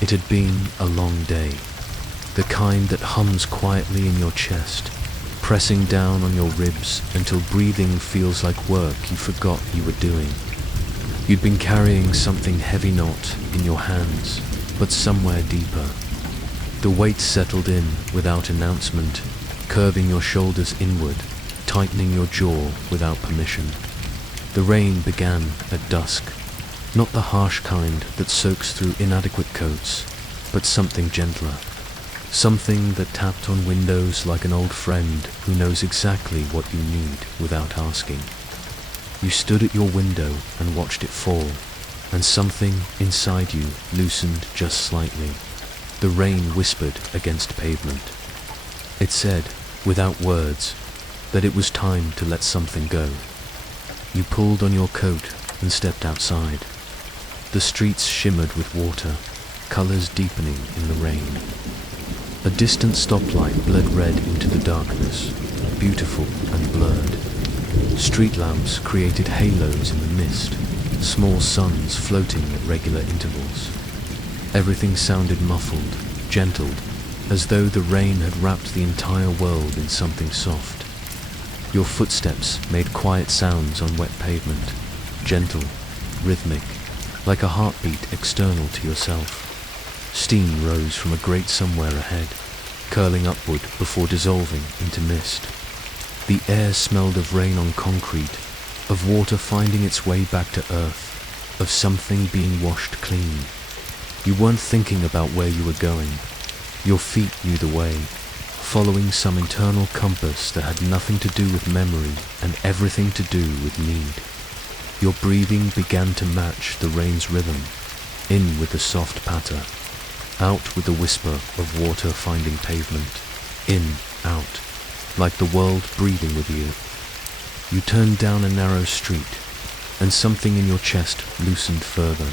It had been a long day, the kind that hums quietly in your chest, pressing down on your ribs until breathing feels like work you forgot you were doing. You'd been carrying something heavy not in your hands, but somewhere deeper. The weight settled in without announcement, curving your shoulders inward, tightening your jaw without permission. The rain began at dusk, not the harsh kind that soaks through inadequate coats, but something gentler. Something that tapped on windows like an old friend who knows exactly what you need without asking. You stood at your window and watched it fall, and something inside you loosened just slightly. The rain whispered against pavement. It said, without words, that it was time to let something go. You pulled on your coat and stepped outside. The streets shimmered with water, colors deepening in the rain. A distant stoplight bled red into the darkness, beautiful and blurred. Street lamps created halos in the mist, small suns floating at regular intervals. Everything sounded muffled, gentled, as though the rain had wrapped the entire world in something soft. Your footsteps made quiet sounds on wet pavement, gentle, rhythmic, like a heartbeat external to yourself. Steam rose from a grate somewhere ahead, curling upward before dissolving into mist. The air smelled of rain on concrete, of water finding its way back to earth, of something being washed clean. You weren't thinking about where you were going. Your feet knew the way, following some internal compass that had nothing to do with memory and everything to do with need. Your breathing began to match the rain's rhythm, in with the soft patter, out with the whisper of water finding pavement, in, out, like the world breathing with you. You turned down a narrow street, and something in your chest loosened further.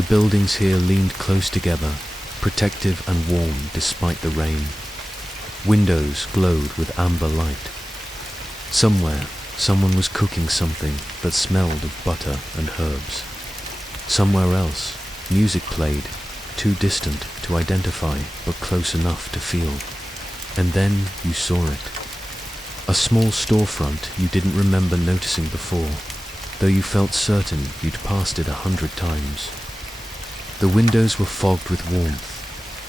The buildings here leaned close together, protective and warm despite the rain. Windows glowed with amber light. Somewhere, someone was cooking something that smelled of butter and herbs. Somewhere else, music played, too distant to identify but close enough to feel. And then you saw it. A small storefront you didn't remember noticing before, though you felt certain you'd passed it 100 times. The windows were fogged with warmth,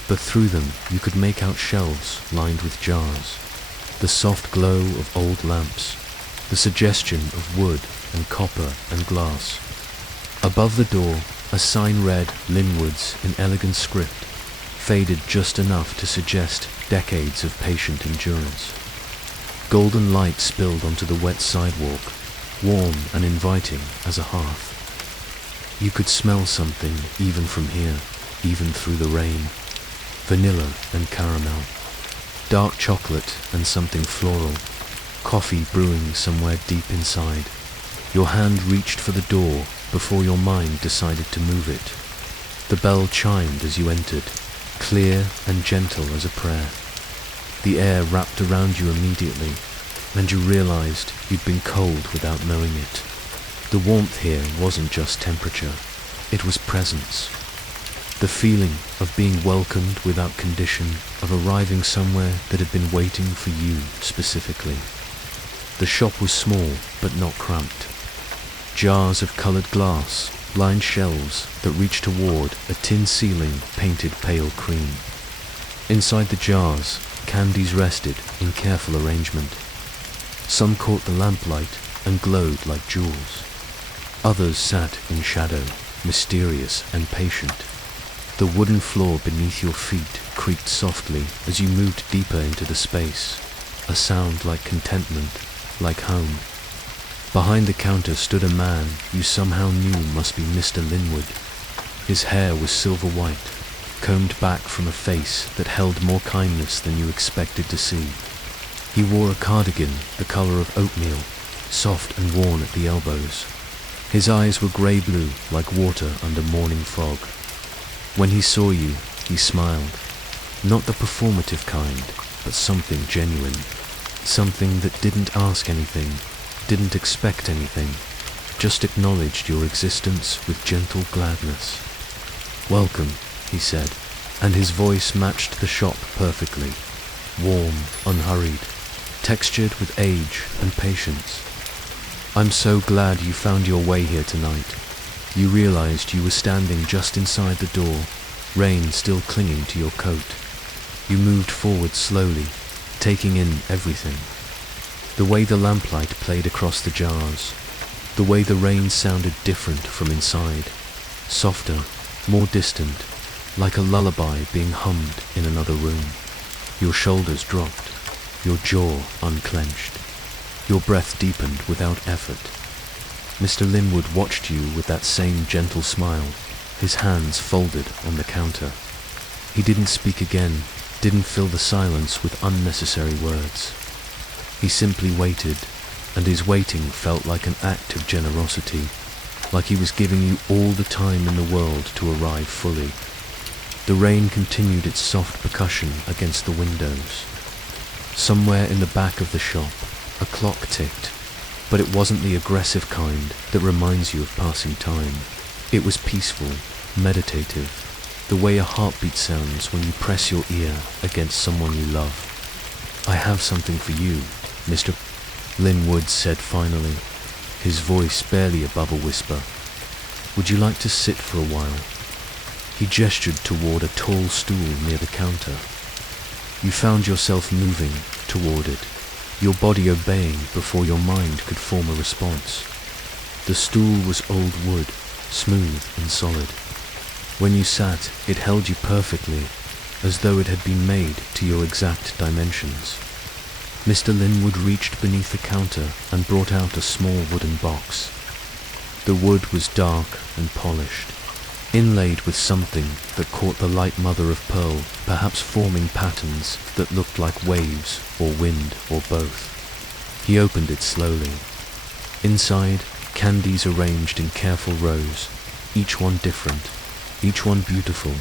but through them you could make out shelves lined with jars, the soft glow of old lamps, the suggestion of wood and copper and glass. Above the door, a sign read Linwood's in elegant script, faded just enough to suggest decades of patient endurance. Golden light spilled onto the wet sidewalk, warm and inviting as a hearth. You could smell something even from here, even through the rain. Vanilla and caramel, dark chocolate and something floral, coffee brewing somewhere deep inside. Your hand reached for the door before your mind decided to move it. The bell chimed as you entered, clear and gentle as a prayer. The air wrapped around you immediately, and you realized you'd been cold without knowing it. The warmth here wasn't just temperature, it was presence. The feeling of being welcomed without condition, of arriving somewhere that had been waiting for you specifically. The shop was small, but not cramped. Jars of colored glass lined shelves that reached toward a tin ceiling painted pale cream. Inside the jars, candies rested in careful arrangement. Some caught the lamplight and glowed like jewels. Others sat in shadow, mysterious and patient. The wooden floor beneath your feet creaked softly as you moved deeper into the space, a sound like contentment, like home. Behind the counter stood a man you somehow knew must be Mr. Linwood. His hair was silver white, combed back from a face that held more kindness than you expected to see. He wore a cardigan the color of oatmeal, soft and worn at the elbows. His eyes were grey-blue like water under morning fog. When he saw you, he smiled. Not the performative kind, but something genuine. Something that didn't ask anything, didn't expect anything, just acknowledged your existence with gentle gladness. "Welcome," he said, and his voice matched the shop perfectly. Warm, unhurried, textured with age and patience. I'm so glad you found your way here tonight. You realized you were standing just inside the door, rain still clinging to your coat. You moved forward slowly, taking in everything. The way the lamplight played across the jars, the way the rain sounded different from inside, softer, more distant, like a lullaby being hummed in another room. Your shoulders dropped, your jaw unclenched. Your breath deepened without effort. Mr. Linwood watched you with that same gentle smile, his hands folded on the counter. He didn't speak again, didn't fill the silence with unnecessary words. He simply waited, and his waiting felt like an act of generosity, like he was giving you all the time in the world to arrive fully. The rain continued its soft percussion against the windows. Somewhere in the back of the shop, a clock ticked, but it wasn't the aggressive kind that reminds you of passing time. It was peaceful, meditative, the way a heartbeat sounds when you press your ear against someone you love. I have something for you, Mr. Linwood said finally, his voice barely above a whisper. Would you like to sit for a while? He gestured toward a tall stool near the counter. You found yourself moving toward it, your body obeying before your mind could form a response. The stool was old wood, smooth and solid. When you sat, it held you perfectly, as though it had been made to your exact dimensions. Mr. Linwood reached beneath the counter and brought out a small wooden box. The wood was dark and polished, inlaid with something that caught the light mother of pearl, perhaps forming patterns that looked like waves or wind or both. He opened it slowly. Inside, candies arranged in careful rows, each one different, each one beautiful,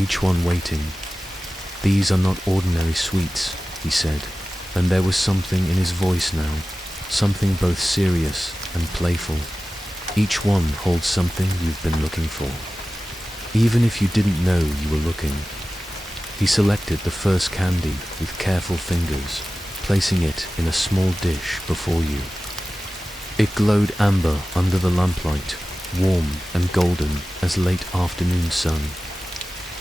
each one waiting. These are not ordinary sweets, he said, and there was something in his voice now, something both serious and playful. Each one holds something you've been looking for, even if you didn't know you were looking. He selected the first candy with careful fingers, placing it in a small dish before you. It glowed amber under the lamplight, warm and golden as late afternoon sun.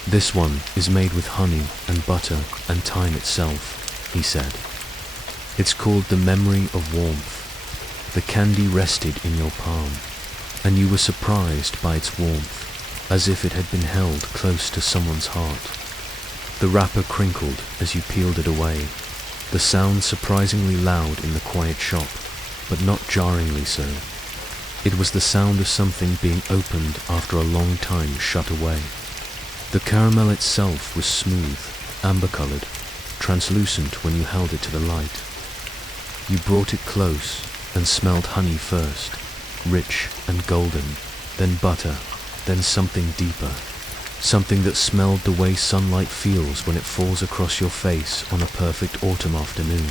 This one is made with honey and butter and time itself, he said. It's called the memory of warmth. The candy rested in your palm, and you were surprised by its warmth, as if it had been held close to someone's heart. The wrapper crinkled as you peeled it away, the sound surprisingly loud in the quiet shop, but not jarringly so. It was the sound of something being opened after a long time shut away. The caramel itself was smooth, amber-colored, translucent when you held it to the light. You brought it close and smelled honey first, rich and golden, then butter, then something deeper, something that smelled the way sunlight feels when it falls across your face on a perfect autumn afternoon.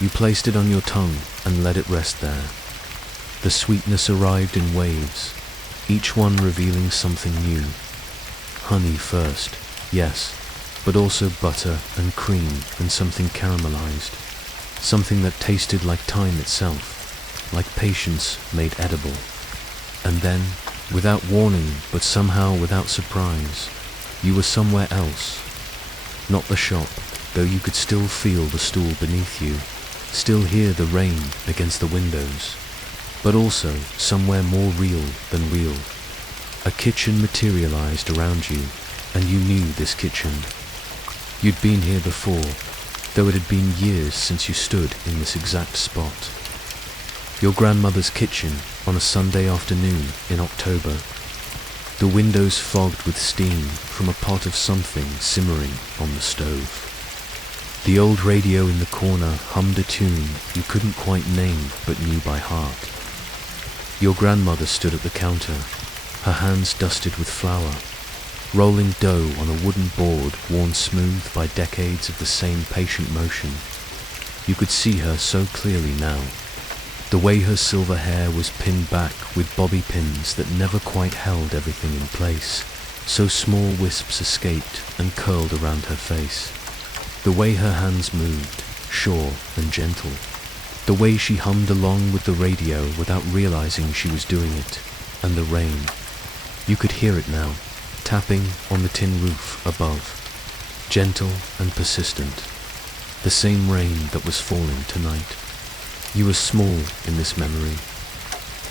You placed it on your tongue and let it rest there. The sweetness arrived in waves, each one revealing something new. Honey first, yes, but also butter and cream and something caramelized, something that tasted like time itself, like patience made edible. And then, without warning but somehow without surprise, you were somewhere else. Not the shop, though you could still feel the stool beneath you, still hear the rain against the windows, but also somewhere more real than real. A kitchen materialized around you, and you knew this kitchen. You'd been here before, though it had been years since you stood in this exact spot. Your grandmother's kitchen on a Sunday afternoon in October. The windows fogged with steam from a pot of something simmering on the stove. The old radio in the corner hummed a tune you couldn't quite name but knew by heart. Your grandmother stood at the counter, her hands dusted with flour, rolling dough on a wooden board worn smooth by decades of the same patient motion. You could see her so clearly now. The way her silver hair was pinned back with bobby pins that never quite held everything in place. so small wisps escaped and curled around her face. The way her hands moved, sure and gentle. The way she hummed along with the radio without realizing she was doing it. And the rain. You could hear it now, tapping on the tin roof above. Gentle and persistent. The same rain that was falling tonight. You were small in this memory.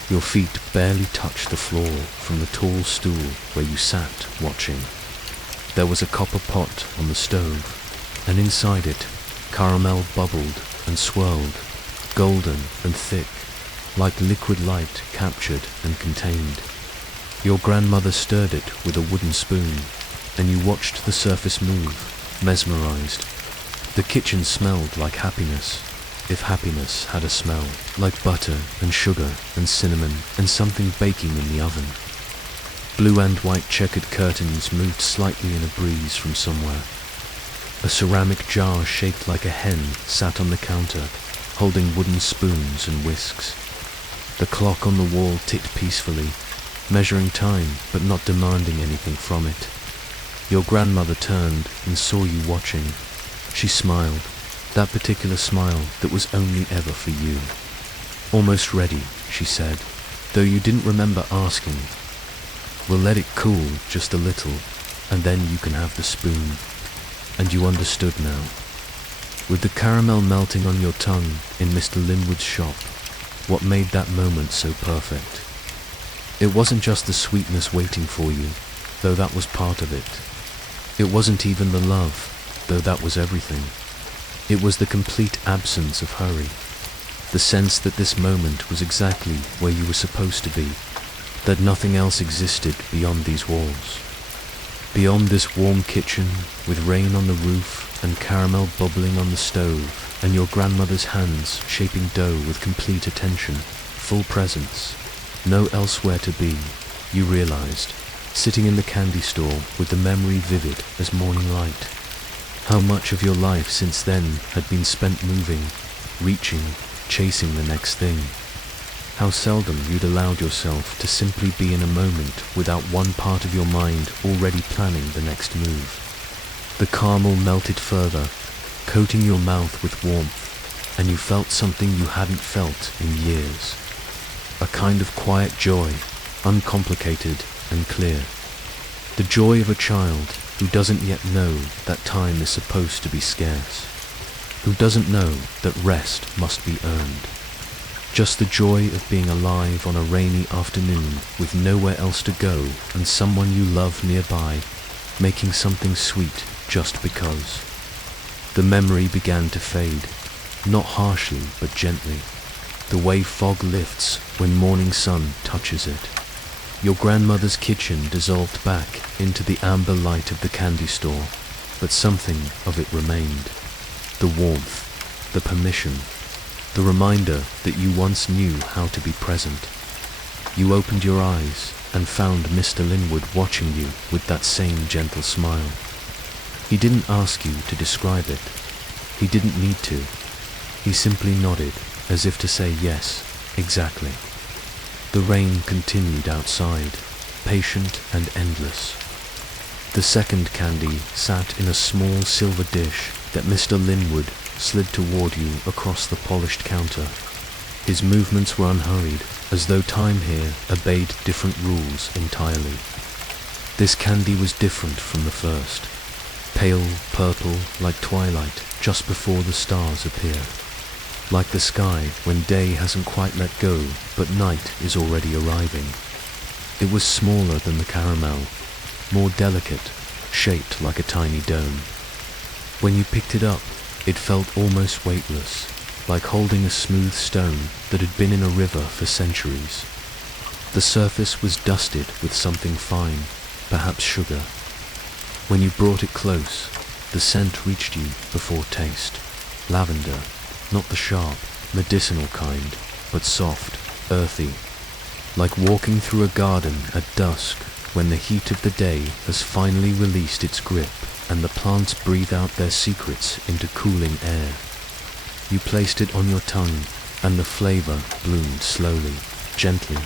Your feet barely touched the floor from the tall stool where you sat watching. There was a copper pot on the stove, and inside it, caramel bubbled and swirled, golden and thick, like liquid light captured and contained. Your grandmother stirred it with a wooden spoon, and you watched the surface move, mesmerized. The kitchen smelled like happiness, if happiness had a smell, like butter and sugar and cinnamon and something baking in the oven. Blue and white checkered curtains moved slightly in a breeze from somewhere. A ceramic jar shaped like a hen sat on the counter, holding wooden spoons and whisks. The clock on the wall ticked peacefully, measuring time but not demanding anything from it. Your grandmother turned and saw you watching. She smiled, that particular smile that was only ever for you. "Almost ready," she said, though you didn't remember asking. "We'll let it cool just a little, and then you can have the spoon." And you understood now. With the caramel melting on your tongue in Mr. Linwood's shop, what made that moment so perfect? It wasn't just the sweetness waiting for you, though that was part of it. It wasn't even the love, though that was everything. It was the complete absence of hurry. The sense that this moment was exactly where you were supposed to be, that nothing else existed beyond these walls. Beyond this warm kitchen, with rain on the roof and caramel bubbling on the stove, and your grandmother's hands shaping dough with complete attention, full presence, no elsewhere to be, you realized, sitting in the candy store with the memory vivid as morning light. How much of your life since then had been spent moving, reaching, chasing the next thing. How seldom you'd allowed yourself to simply be in a moment without one part of your mind already planning the next move. The caramel melted further, coating your mouth with warmth, and you felt something you hadn't felt in years. A kind of quiet joy, uncomplicated and clear. The joy of a child who doesn't yet know that time is supposed to be scarce, who doesn't know that rest must be earned. Just the joy of being alive on a rainy afternoon with nowhere else to go and someone you love nearby, making something sweet just because. The memory began to fade, not harshly but gently, the way fog lifts when morning sun touches it. Your grandmother's kitchen dissolved back into the amber light of the candy store, but something of it remained. The warmth, the permission, the reminder that you once knew how to be present. You opened your eyes and found Mr. Linwood watching you with that same gentle smile. He didn't ask you to describe it. He didn't need to. He simply nodded, as if to say yes, exactly. The rain continued outside, patient and endless. The second candy sat in a small silver dish that Mr. Linwood slid toward you across the polished counter. His movements were unhurried, as though time here obeyed different rules entirely. This candy was different from the first, pale purple like twilight just before the stars appear, like the sky when day hasn't quite let go but night is already arriving. It was smaller than the caramel, more delicate, shaped like a tiny dome. When you picked it up, it felt almost weightless, like holding a smooth stone that had been in a river for centuries. The surface was dusted with something fine, perhaps sugar. When you brought it close, the scent reached you before taste. Lavender, not the sharp, medicinal kind, but soft, earthy, like walking through a garden at dusk when the heat of the day has finally released its grip and the plants breathe out their secrets into cooling air. You placed it on your tongue, and the flavor bloomed slowly, gently,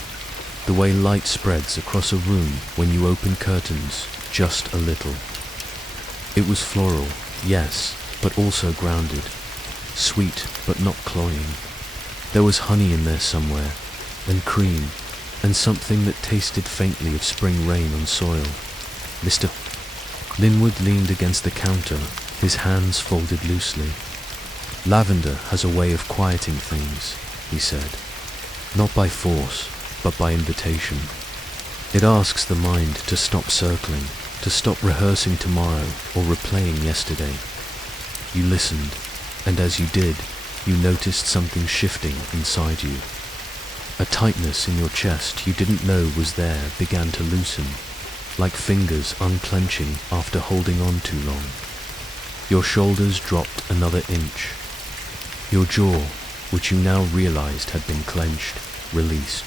the way light spreads across a room when you open curtains just a little. It was floral, yes, but also grounded. Sweet, but not cloying. There was honey in there somewhere, and cream, and something that tasted faintly of spring rain on soil. Mr. Linwood leaned against the counter, his hands folded loosely. Lavender has a way of quieting things, he said. Not by force, but by invitation. It asks the mind to stop circling, to stop rehearsing tomorrow or replaying yesterday. You listened, and as you did, you noticed something shifting inside you. A tightness in your chest you didn't know was there began to loosen, like fingers unclenching after holding on too long. Your shoulders dropped another inch. Your jaw, which you now realized had been clenched, released.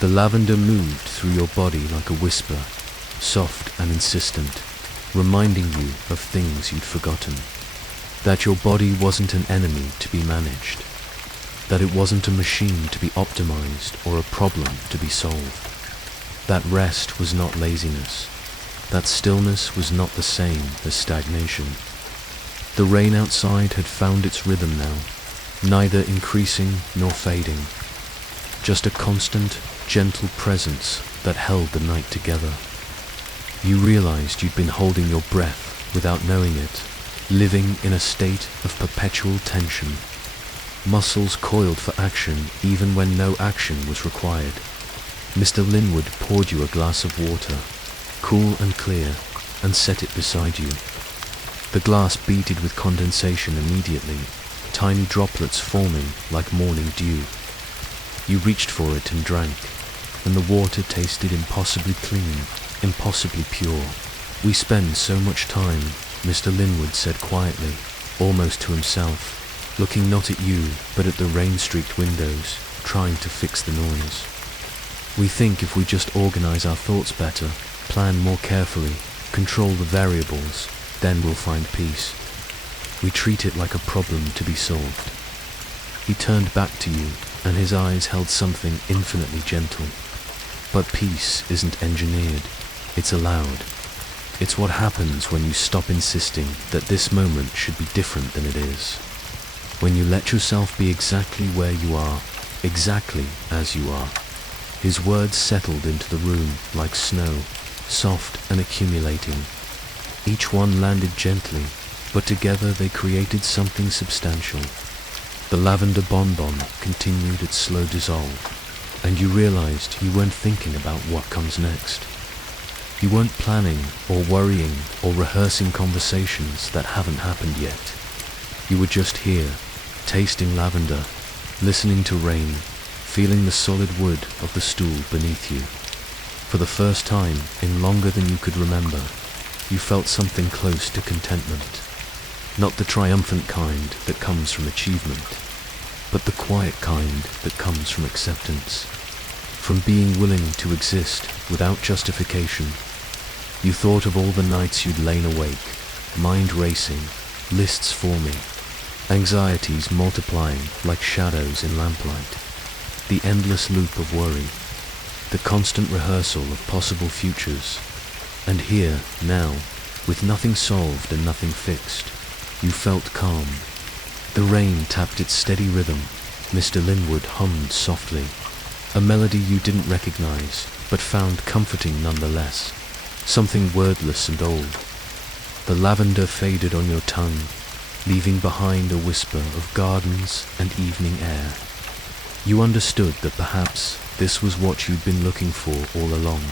The lavender moved through your body like a whisper, soft and insistent, reminding you of things you'd forgotten. That your body wasn't an enemy to be managed. That it wasn't a machine to be optimized or a problem to be solved. That rest was not laziness. That stillness was not the same as stagnation. The rain outside had found its rhythm now, neither increasing nor fading. Just a constant, gentle presence that held the night together. You realized you'd been holding your breath without knowing it, living in a state of perpetual tension. Muscles coiled for action even when no action was required. Mr. Linwood poured you a glass of water, cool and clear, and set it beside you. The glass beaded with condensation immediately, tiny droplets forming like morning dew. You reached for it and drank, and the water tasted impossibly clean, impossibly pure. We spend so much time, Mr. Linwood said quietly, almost to himself, looking not at you, but at the rain-streaked windows, trying to fix the noise. We think if we just organize our thoughts better, plan more carefully, control the variables, then we'll find peace. We treat it like a problem to be solved. He turned back to you, and his eyes held something infinitely gentle. But peace isn't engineered, it's allowed. It's what happens when you stop insisting that this moment should be different than it is. When you let yourself be exactly where you are, exactly as you are. His words settled into the room like snow, soft and accumulating. Each one landed gently, but together they created something substantial. The lavender bonbon continued its slow dissolve, and you realized you weren't thinking about what comes next. You weren't planning or worrying or rehearsing conversations that haven't happened yet. You were just here, tasting lavender, listening to rain, feeling the solid wood of the stool beneath you. For the first time in longer than you could remember, you felt something close to contentment. Not the triumphant kind that comes from achievement, but the quiet kind that comes from acceptance, from being willing to exist without justification. You thought of all the nights you'd lain awake, mind racing, lists forming, anxieties multiplying like shadows in lamplight, the endless loop of worry, the constant rehearsal of possible futures. And here, now, with nothing solved and nothing fixed, you felt calm. The rain tapped its steady rhythm. Mr. Linwood hummed softly, a melody you didn't recognize, but found comforting nonetheless, something wordless and old. The lavender faded on your tongue, leaving behind a whisper of gardens and evening air. You understood that perhaps this was what you'd been looking for all along.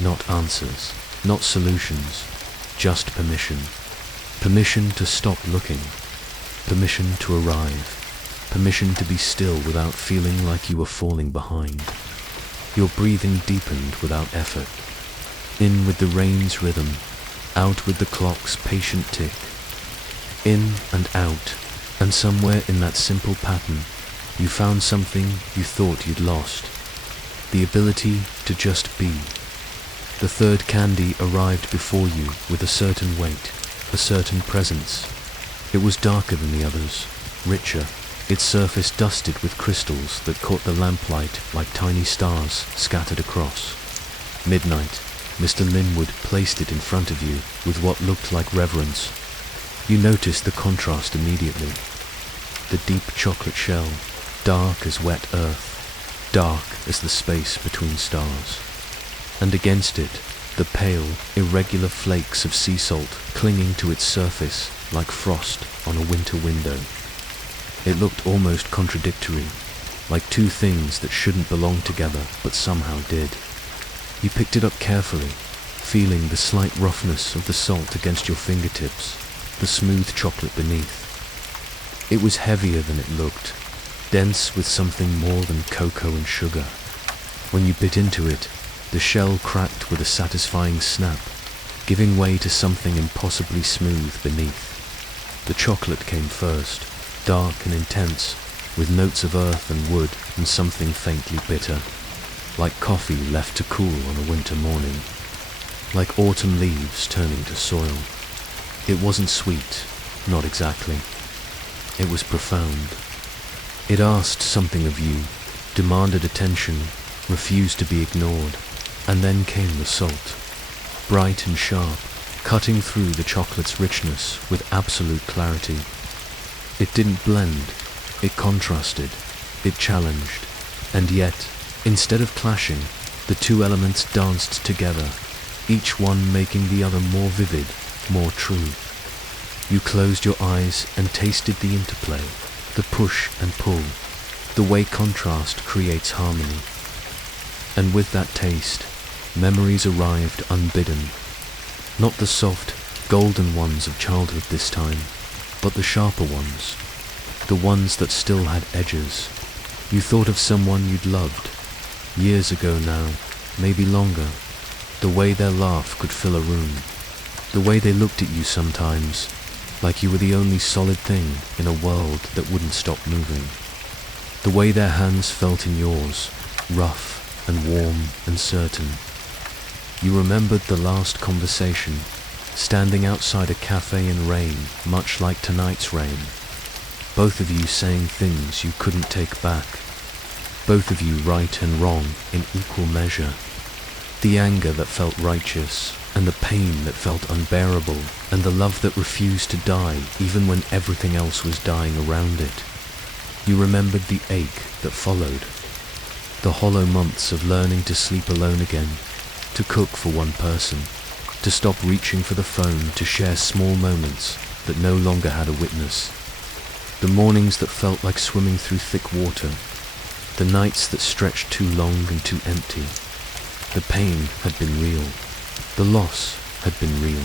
Not answers, not solutions, just permission. Permission to stop looking. Permission to arrive. Permission to be still without feeling like you were falling behind. Your breathing deepened without effort. In with the rain's rhythm, out with the clock's patient tick. In and out, and somewhere in that simple pattern, you found something you thought you'd lost. The ability to just be. The third candy arrived before you with a certain weight, a certain presence. It was darker than the others, richer, its surface dusted with crystals that caught the lamplight like tiny stars scattered across. Midnight, Mr. Linwood placed it in front of you with what looked like reverence. You noticed the contrast immediately. The deep chocolate shell, dark as wet earth, dark as the space between stars. And against it, the pale, irregular flakes of sea salt clinging to its surface like frost on a winter window. It looked almost contradictory, like two things that shouldn't belong together but somehow did. You picked it up carefully, feeling the slight roughness of the salt against your fingertips, the smooth chocolate beneath. It was heavier than it looked, dense with something more than cocoa and sugar. When you bit into it, the shell cracked with a satisfying snap, giving way to something impossibly smooth beneath. The chocolate came first, dark and intense, with notes of earth and wood and something faintly bitter, like coffee left to cool on a winter morning, like autumn leaves turning to soil. It wasn't sweet, not exactly. It was profound. It asked something of you, demanded attention, refused to be ignored. And then came the salt, bright and sharp, cutting through the chocolate's richness with absolute clarity. It didn't blend, it contrasted, it challenged, and yet, instead of clashing, the two elements danced together, each one making the other more vivid, more true. You closed your eyes and tasted the interplay, the push and pull, the way contrast creates harmony. And with that taste, memories arrived unbidden. Not the soft, golden ones of childhood this time, but the sharper ones, the ones that still had edges. You thought of someone you'd loved, years ago now, maybe longer, the way their laugh could fill a room, the way they looked at you sometimes, like you were the only solid thing in a world that wouldn't stop moving, the way their hands felt in yours, rough and warm and certain. You remembered the last conversation, standing outside a cafe in rain, much like tonight's rain. Both of you saying things you couldn't take back. Both of you right and wrong in equal measure. The anger that felt righteous, and the pain that felt unbearable, and the love that refused to die even when everything else was dying around it. You remembered the ache that followed. The hollow months of learning to sleep alone again, to cook for one person, to stop reaching for the phone to share small moments that no longer had a witness. The mornings that felt like swimming through thick water, the nights that stretched too long and too empty. The pain had been real. The loss had been real.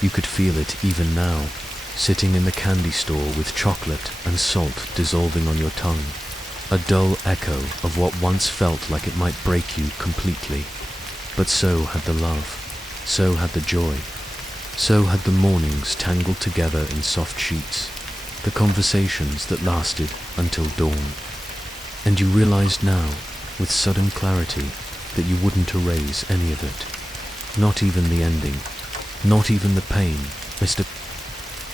You could feel it even now, sitting in the candy store with chocolate and salt dissolving on your tongue, a dull echo of what once felt like it might break you completely. But so had the love, so had the joy, so had the mornings tangled together in soft sheets, the conversations that lasted until dawn. And you realized now, with sudden clarity, that you wouldn't erase any of it. Not even the ending, not even the pain. Mr.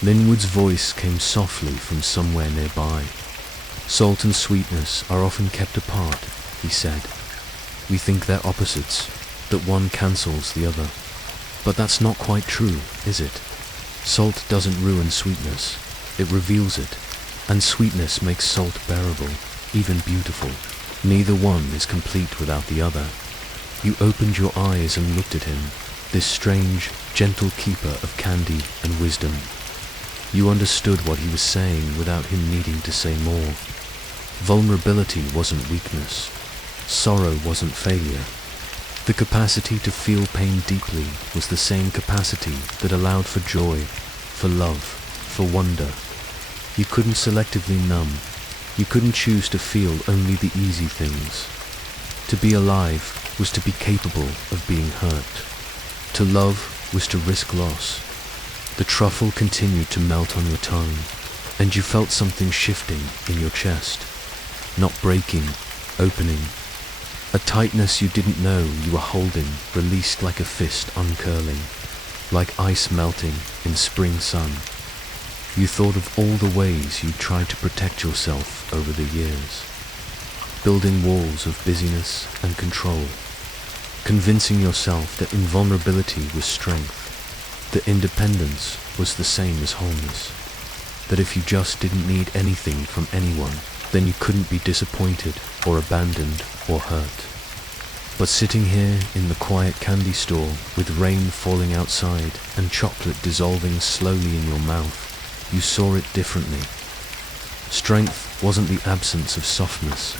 Linwood's voice came softly from somewhere nearby. Salt and sweetness are often kept apart, he said. We think they're opposites, that one cancels the other. But that's not quite true, is it? Salt doesn't ruin sweetness, it reveals it, and sweetness makes salt bearable, even beautiful. Neither one is complete without the other. You opened your eyes and looked at him, this strange, gentle keeper of candy and wisdom. You understood what he was saying without him needing to say more. Vulnerability wasn't weakness. Sorrow wasn't failure. The capacity to feel pain deeply was the same capacity that allowed for joy, for love, for wonder. You couldn't selectively numb. You couldn't choose to feel only the easy things. To be alive was to be capable of being hurt. To love was to risk loss. The truffle continued to melt on your tongue, and you felt something shifting in your chest. Not breaking, opening. A tightness you didn't know you were holding, released like a fist uncurling, like ice melting in spring sun. You thought of all the ways you tried to protect yourself over the years, building walls of busyness and control, convincing yourself that invulnerability was strength, that independence was the same as wholeness, that if you just didn't need anything from anyone, then you couldn't be disappointed or abandoned or hurt. But sitting here in the quiet candy store with rain falling outside and chocolate dissolving slowly in your mouth, you saw it differently. Strength wasn't the absence of softness.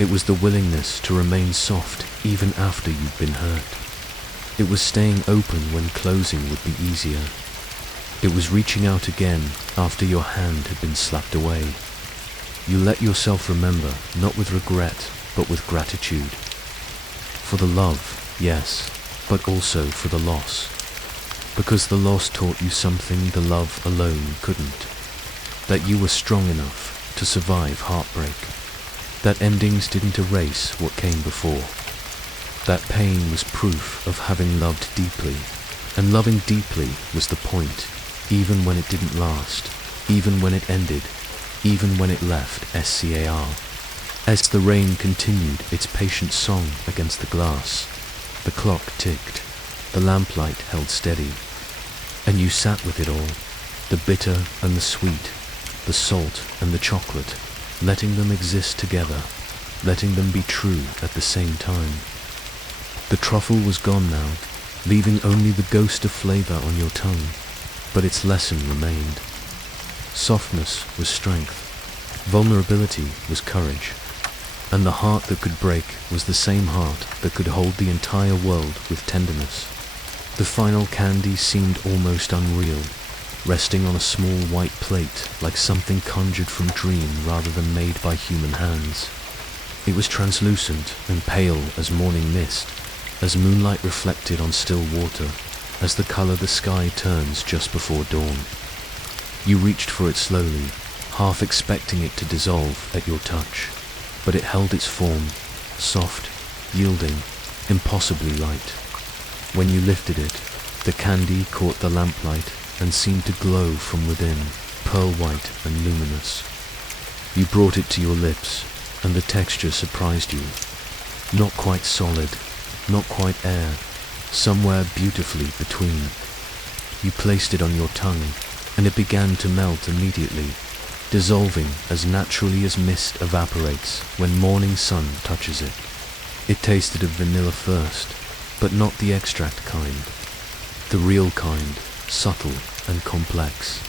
It was the willingness to remain soft even after you'd been hurt. It was staying open when closing would be easier. It was reaching out again after your hand had been slapped away. You let yourself remember, not with regret, but with gratitude. For the love, yes, but also for the loss. Because the loss taught you something the love alone couldn't. That you were strong enough to survive heartbreak. That endings didn't erase what came before. That pain was proof of having loved deeply. And loving deeply was the point, even when it didn't last, even when it ended, even when it left SCAR. As the rain continued its patient song against the glass, the clock ticked, the lamplight held steady, and you sat with it all, the bitter and the sweet, the salt and the chocolate, letting them exist together, letting them be true at the same time. The truffle was gone now, leaving only the ghost of flavor on your tongue, but its lesson remained. Softness was strength, vulnerability was courage, and the heart that could break was the same heart that could hold the entire world with tenderness. The final candy seemed almost unreal, resting on a small white plate like something conjured from dream rather than made by human hands. It was translucent and pale as morning mist, as moonlight reflected on still water, as the color the sky turns just before dawn. You reached for it slowly, half expecting it to dissolve at your touch, but it held its form, soft, yielding, impossibly light. When you lifted it, the candy caught the lamplight and seemed to glow from within, pearl white and luminous. You brought it to your lips, and the texture surprised you. Not quite solid, not quite air, somewhere beautifully between. You placed it on your tongue, and it began to melt immediately, dissolving as naturally as mist evaporates when morning sun touches it. It tasted of vanilla first, but not the extract kind. The real kind, subtle and complex.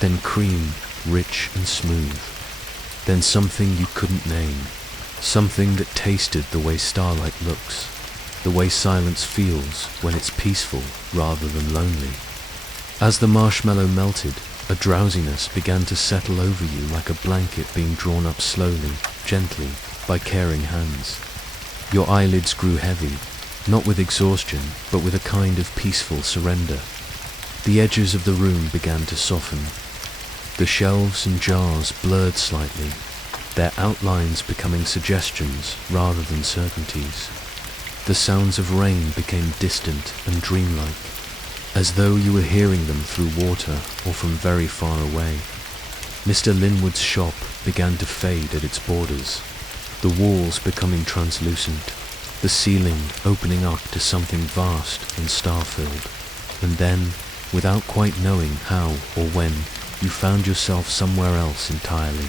Then cream, rich and smooth. Then something you couldn't name. Something that tasted the way starlight looks, the way silence feels when it's peaceful rather than lonely. As the marshmallow melted, a drowsiness began to settle over you like a blanket being drawn up slowly, gently, by caring hands. Your eyelids grew heavy, not with exhaustion, but with a kind of peaceful surrender. The edges of the room began to soften. The shelves and jars blurred slightly, their outlines becoming suggestions rather than certainties. The sounds of rain became distant and dreamlike, as though you were hearing them through water or from very far away. Mr. Linwood's shop began to fade at its borders, the walls becoming translucent, the ceiling opening up to something vast and star-filled. And then, without quite knowing how or when, you found yourself somewhere else entirely.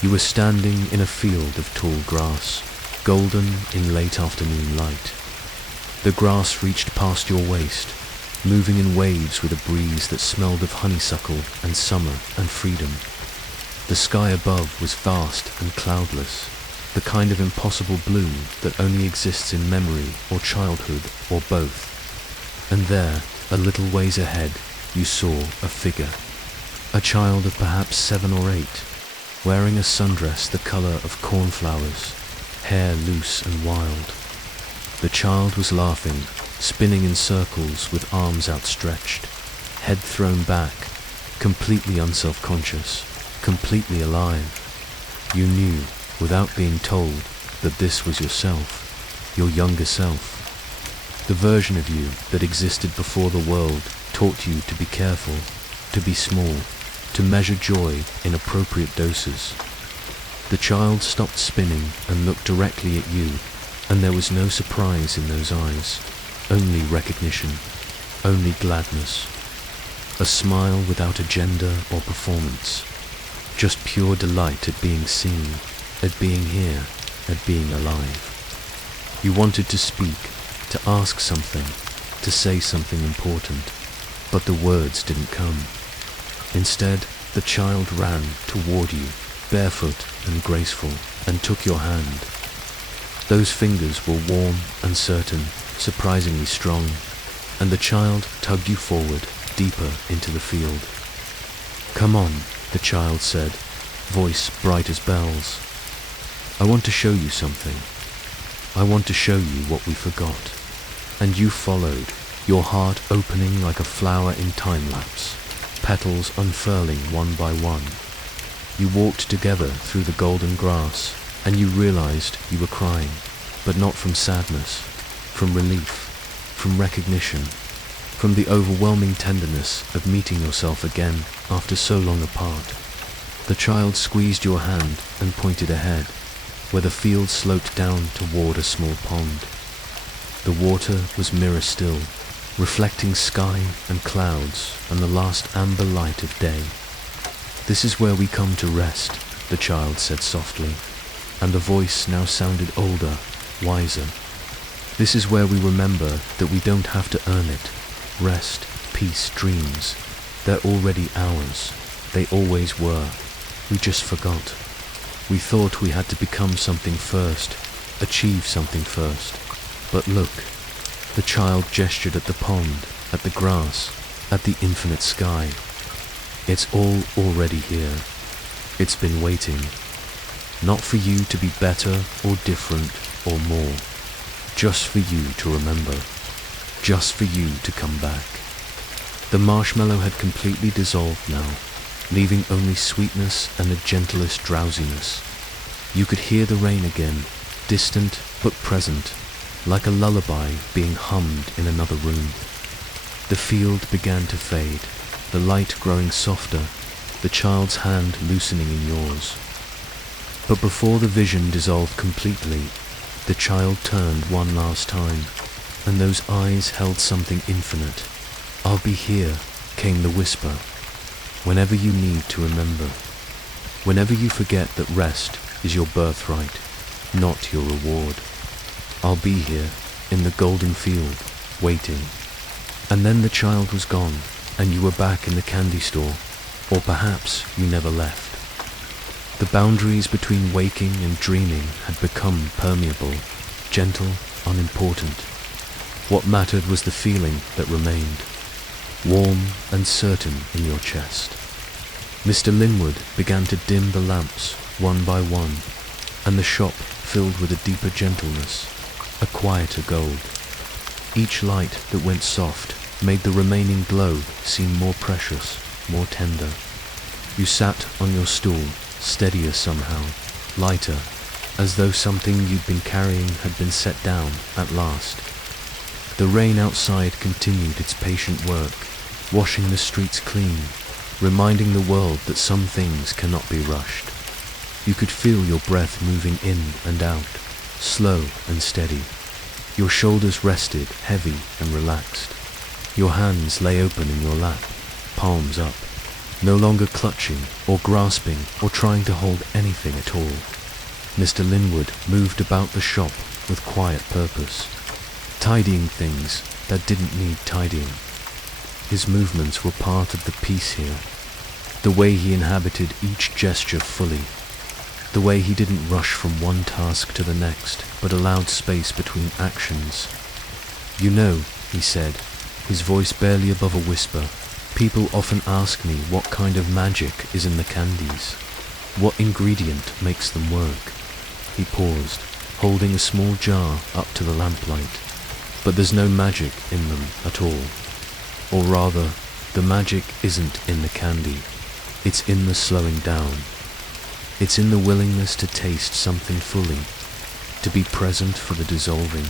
You were standing in a field of tall grass, golden in late afternoon light. The grass reached past your waist, moving in waves with a breeze that smelled of honeysuckle and summer and freedom. The sky above was vast and cloudless, the kind of impossible blue that only exists in memory or childhood or both. And there, a little ways ahead, you saw a figure. A child of perhaps 7 or 8, wearing a sundress the color of cornflowers, hair loose and wild. The child was laughing, spinning in circles with arms outstretched, head thrown back, completely unself-conscious, completely alive. You knew, without being told, that this was yourself, your younger self. The version of you that existed before the world taught you to be careful, to be small, to measure joy in appropriate doses. The child stopped spinning and looked directly at you, And there was no surprise in those eyes, only recognition, only gladness. A smile without agenda or performance, just pure delight at being seen, at being here, at being alive. You wanted to speak, to ask something, to say something important, but the words didn't come. Instead, the child ran toward you, barefoot and graceful, and took your hand. Those fingers were warm and certain, surprisingly strong, and the child tugged you forward, deeper into the field. "Come on," the child said, voice bright as bells. "I want to show you something. I want to show you what we forgot." And you followed, your heart opening like a flower in time-lapse, petals unfurling one by one. You walked together through the golden grass, and you realized you were crying, but not from sadness, from relief, from recognition, from the overwhelming tenderness of meeting yourself again after so long apart. The child squeezed your hand and pointed ahead, where the field sloped down toward a small pond. The water was mirror still, reflecting sky and clouds and the last amber light of day. "This is where we come to rest," the child said softly, and the voice now sounded older, wiser. "This is where we remember that we don't have to earn it. Rest, peace, dreams, they're already ours. They always were. We just forgot. We thought we had to become something first, achieve something first. But look," the child gestured at the pond, at the grass, at the infinite sky. "It's all already here. It's been waiting. Not for you to be better or different or more. Just for you to remember. Just for you to come back." The marshmallow had completely dissolved now, leaving only sweetness and the gentlest drowsiness. You could hear the rain again, distant but present, like a lullaby being hummed in another room. The field began to fade, the light growing softer, the child's hand loosening in yours. But before the vision dissolved completely, the child turned one last time, and those eyes held something infinite. "I'll be here," came the whisper, "whenever you need to remember. Whenever you forget that rest is your birthright, not your reward. I'll be here, in the golden field, waiting." And then the child was gone, and you were back in the candy store, or perhaps you never left. The boundaries between waking and dreaming had become permeable, gentle, unimportant. What mattered was the feeling that remained, warm and certain in your chest. Mr. Linwood began to dim the lamps one by one, and the shop filled with a deeper gentleness, a quieter gold. Each light that went soft made the remaining glow seem more precious, more tender. You sat on your stool, steadier somehow, lighter, as though something you'd been carrying had been set down at last. The rain outside continued its patient work, washing the streets clean, reminding the world that some things cannot be rushed. You could feel your breath moving in and out, slow and steady. Your shoulders rested, heavy and relaxed. Your hands lay open in your lap, palms up, no longer clutching or grasping or trying to hold anything at all. Mr. Linwood moved about the shop with quiet purpose, tidying things that didn't need tidying. His movements were part of the peace here, the way he inhabited each gesture fully, the way he didn't rush from one task to the next, but allowed space between actions. "You know," he said, his voice barely above a whisper, "people often ask me what kind of magic is in the candies. What ingredient makes them work?" He paused, holding a small jar up to the lamplight. "But there's no magic in them at all. Or rather, the magic isn't in the candy. It's in the slowing down. It's in the willingness to taste something fully, to be present for the dissolving."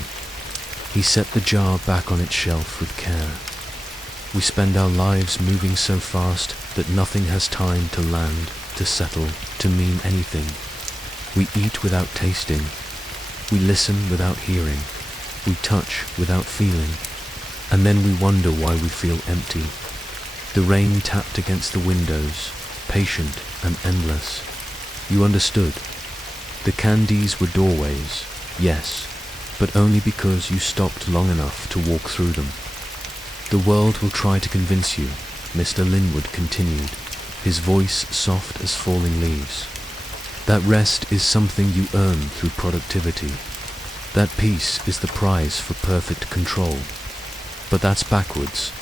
He set the jar back on its shelf with care. We spend our lives moving so fast that nothing has time to land, to settle, to mean anything. We eat without tasting. We listen without hearing. We touch without feeling. And then we wonder why we feel empty. The rain tapped against the windows, patient and endless. You understood. The candies were doorways, yes, but only because you stopped long enough to walk through them. The world will try to convince you, Mr. Linwood continued, his voice soft as falling leaves. That rest is something you earn through productivity. That peace is the prize for perfect control. But that's backwards.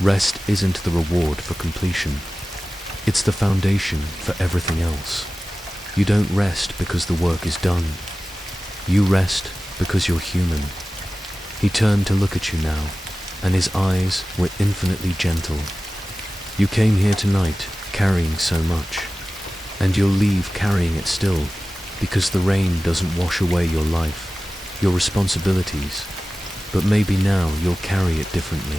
Rest isn't the reward for completion. It's the foundation for everything else. You don't rest because the work is done. You rest because you're human. He turned to look at you now, and his eyes were infinitely gentle. You came here tonight carrying so much, and you'll leave carrying it still, because the rain doesn't wash away your life, your responsibilities. But maybe now you'll carry it differently.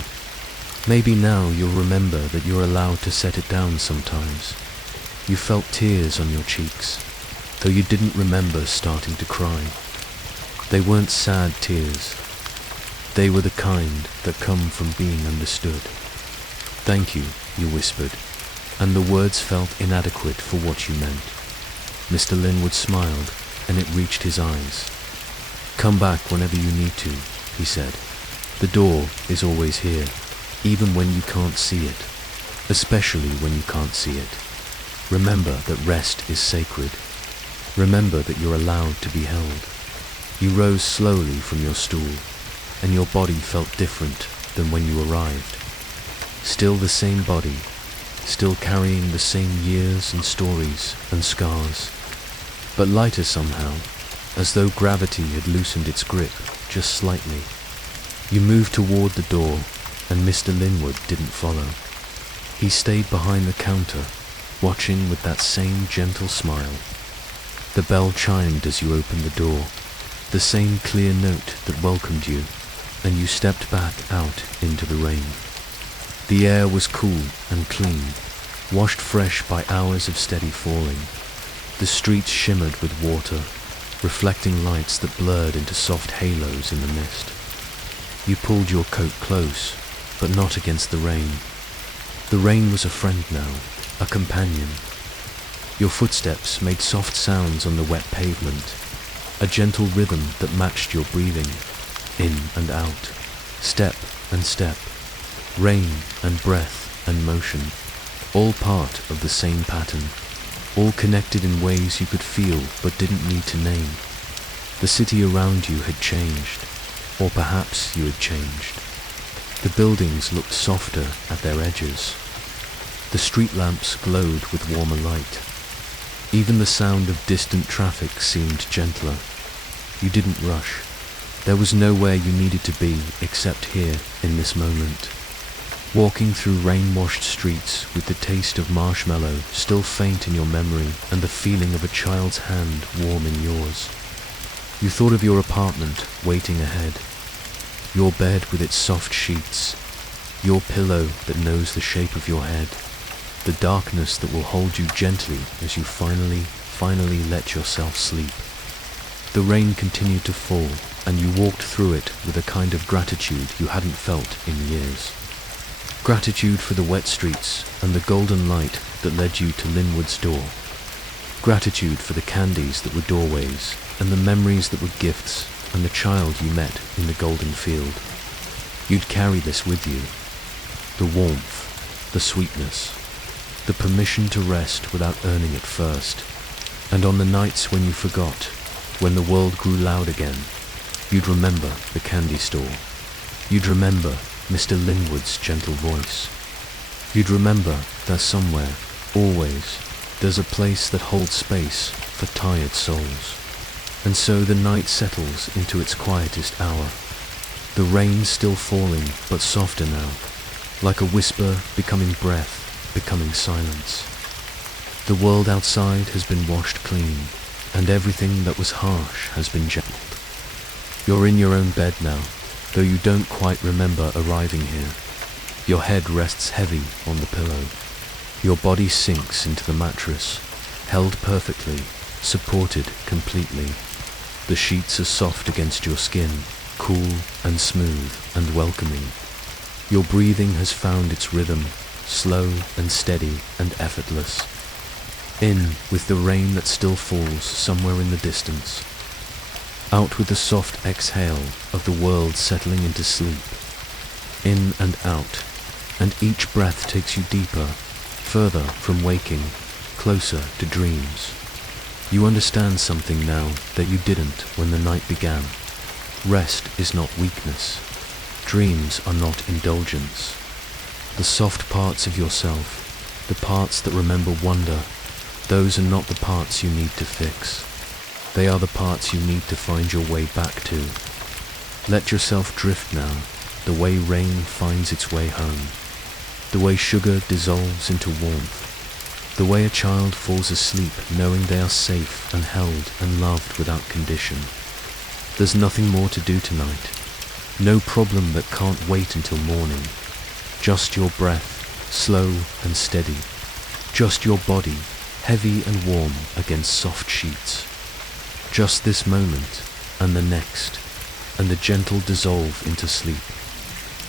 Maybe now you'll remember that you're allowed to set it down sometimes. You felt tears on your cheeks, though you didn't remember starting to cry. They weren't sad tears. They were the kind that come from being understood. "Thank you," you whispered, and the words felt inadequate for what you meant. Mr. Linwood smiled, and it reached his eyes. "Come back whenever you need to," he said. "The door is always here, even when you can't see it, especially when you can't see it. Remember that rest is sacred. Remember that you're allowed to be held." You rose slowly from your stool, and your body felt different than when you arrived. Still the same body, still carrying the same years and stories and scars, but lighter somehow, as though gravity had loosened its grip just slightly. You moved toward the door, and Mr. Linwood didn't follow. He stayed behind the counter, watching with that same gentle smile. The bell chimed as you opened the door, the same clear note that welcomed you, and you stepped back out into the rain. The air was cool and clean, washed fresh by hours of steady falling. The streets shimmered with water, reflecting lights that blurred into soft halos in the mist. You pulled your coat close, but not against the rain. The rain was a friend now, a companion. Your footsteps made soft sounds on the wet pavement, a gentle rhythm that matched your breathing, in and out, step and step, rain and breath and motion, all part of the same pattern, all connected in ways you could feel but didn't need to name. The city around you had changed, or perhaps you had changed. The buildings looked softer at their edges. The street lamps glowed with warmer light. Even the sound of distant traffic seemed gentler. You didn't rush. There was nowhere you needed to be except here in this moment. Walking through rain-washed streets with the taste of marshmallow still faint in your memory and the feeling of a child's hand warm in yours. You thought of your apartment waiting ahead, your bed with its soft sheets, your pillow that knows the shape of your head, the darkness that will hold you gently as you finally let yourself sleep. The rain continued to fall, and you walked through it with a kind of gratitude you hadn't felt in years. Gratitude for the wet streets and the golden light that led you to Linwood's door. Gratitude for the candies that were doorways, and the memories that were gifts, and the child you met in the golden field. You'd carry this with you. The warmth, the sweetness, the permission to rest without earning it first. And on the nights when you forgot, when the world grew loud again, you'd remember the candy store. You'd remember Mr. Linwood's gentle voice. You'd remember that somewhere, always, there's a place that holds space for tired souls. And so the night settles into its quietest hour. The rain still falling, but softer now, like a whisper becoming breath, becoming silence. The world outside has been washed clean, and everything that was harsh has been gentled. You're in your own bed now, though you don't quite remember arriving here. Your head rests heavy on the pillow. Your body sinks into the mattress, held perfectly, supported completely. The sheets are soft against your skin, cool and smooth and welcoming. Your breathing has found its rhythm, slow and steady and effortless. In with the rain that still falls somewhere in the distance. Out with the soft exhale of the world settling into sleep. In and out, and each breath takes you deeper, further from waking, closer to dreams. You understand something now that you didn't when the night began. Rest is not weakness. Dreams are not indulgence. The soft parts of yourself, the parts that remember wonder, those are not the parts you need to fix. They are the parts you need to find your way back to. Let yourself drift now, the way rain finds its way home, the way sugar dissolves into warmth, the way a child falls asleep knowing they are safe and held and loved without condition. There's nothing more to do tonight. No problem that can't wait until morning. Just your breath, slow and steady. Just your body, heavy and warm against soft sheets. Just this moment, and the next, and the gentle dissolve into sleep.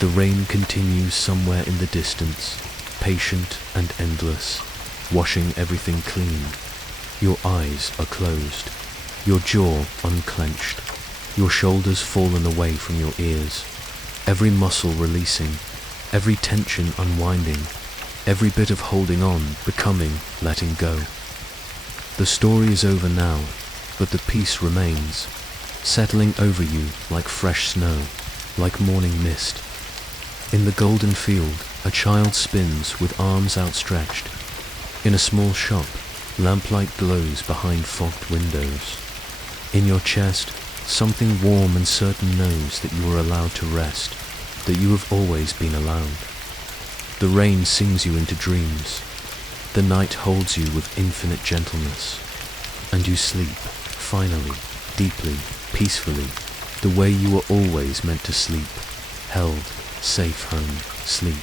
The rain continues somewhere in the distance, patient and endless, washing everything clean. Your eyes are closed, your jaw unclenched, your shoulders fallen away from your ears, every muscle releasing, every tension unwinding, every bit of holding on becoming letting go. The story is over now, but the peace remains, settling over you like fresh snow, like morning mist. In the golden field, a child spins with arms outstretched. In a small shop, lamplight glows behind fogged windows. In your chest, something warm and certain knows that you are allowed to rest, that you have always been allowed. The rain sings you into dreams. The night holds you with infinite gentleness. And you sleep, finally, deeply, peacefully, the way you were always meant to sleep, held, safe home, sleep.